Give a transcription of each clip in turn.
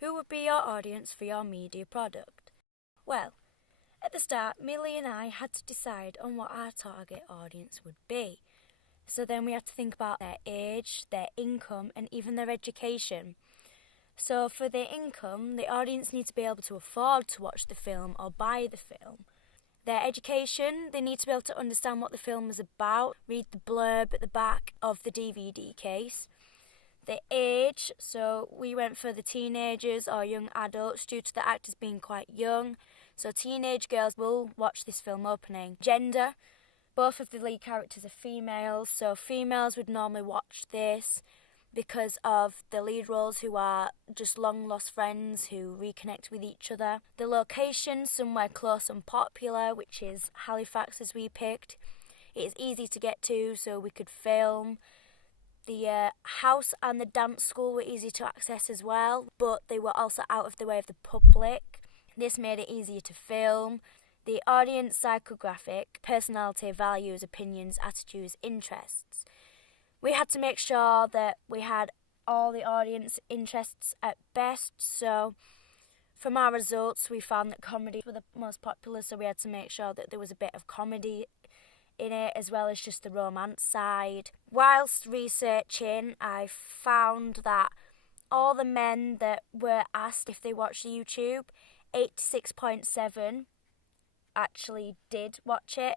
Who would be your audience for your media product? Well, at the start, Millie and I had to decide on what our target audience would be. So then we had to think about their age, their income, and even their education. So for their income, the audience needs to be able to afford to watch the film or buy the film. Their education, they need to be able to understand what the film is about, read the blurb at the back of the DVD case. The age, so we went for the teenagers or young adults due to the actors being quite young. So teenage girls will watch this film opening. Gender, both of the lead characters are females, so females would normally watch this because of the lead roles who are just long lost friends who reconnect with each other. The location, somewhere close and popular, which is Halifax as we picked. It is easy to get to, so we could film. The house and the dance school were easy to access as well, but they were also out of the way of the public. This made it easier to film. The audience psychographic, personality, values, opinions, attitudes, interests. We had to make sure that we had all the audience interests at best, so from our results we found that comedy were the most popular, so we had to make sure that there was a bit of comedy in it as well as just the romance side. Whilst researching, I found that all the men that were asked if they watched YouTube, 86.7 actually did watch it,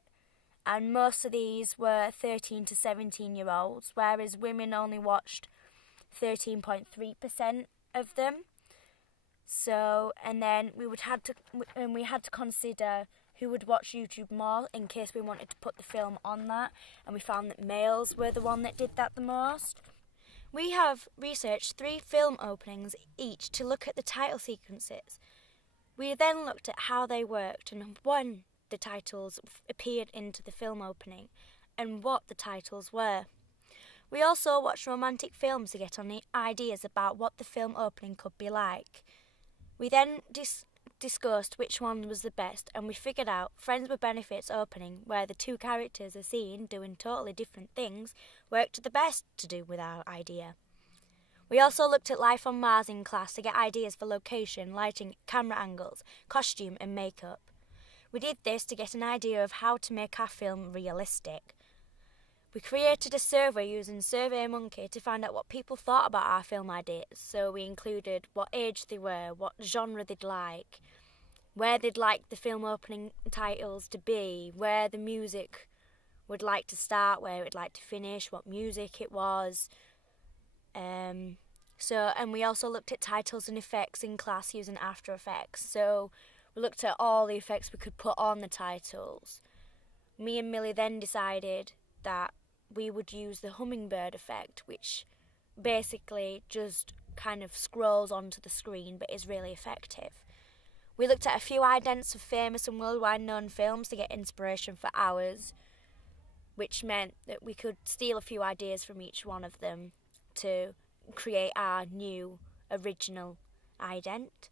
and most of these were 13 to 17 year olds, whereas women only watched 13.3% of them. So, and then we had to consider who would watch YouTube more in case we wanted to put the film on that, and we found that males were the one that did that the most. We have researched 3 film openings each to look at the title sequences. We then looked at how they worked and when the titles appeared into the film opening and what the titles were. We also watched romantic films to get on ideas about what the film opening could be like. We then discussed which one was the best, and we figured out Friends with Benefits opening, where the 2 characters are seen doing totally different things, worked the best to do with our idea. We also looked at Life on Mars in class to get ideas for location, lighting, camera angles, costume and makeup. We did this to get an idea of how to make our film realistic. We created a survey using SurveyMonkey to find out what people thought about our film ideas. So we included what age they were, what genre they'd like, where they'd like the film opening titles to be, where the music would like to start, where it would like to finish, what music it was. And we also looked at titles and effects in class using After Effects. So we looked at all the effects we could put on the titles. Me and Millie then decided that we would use the hummingbird effect, which basically just kind of scrolls onto the screen but is really effective. We looked at a few idents of famous and worldwide known films to get inspiration for ours, which meant that we could steal a few ideas from each one of them to create our new original ident.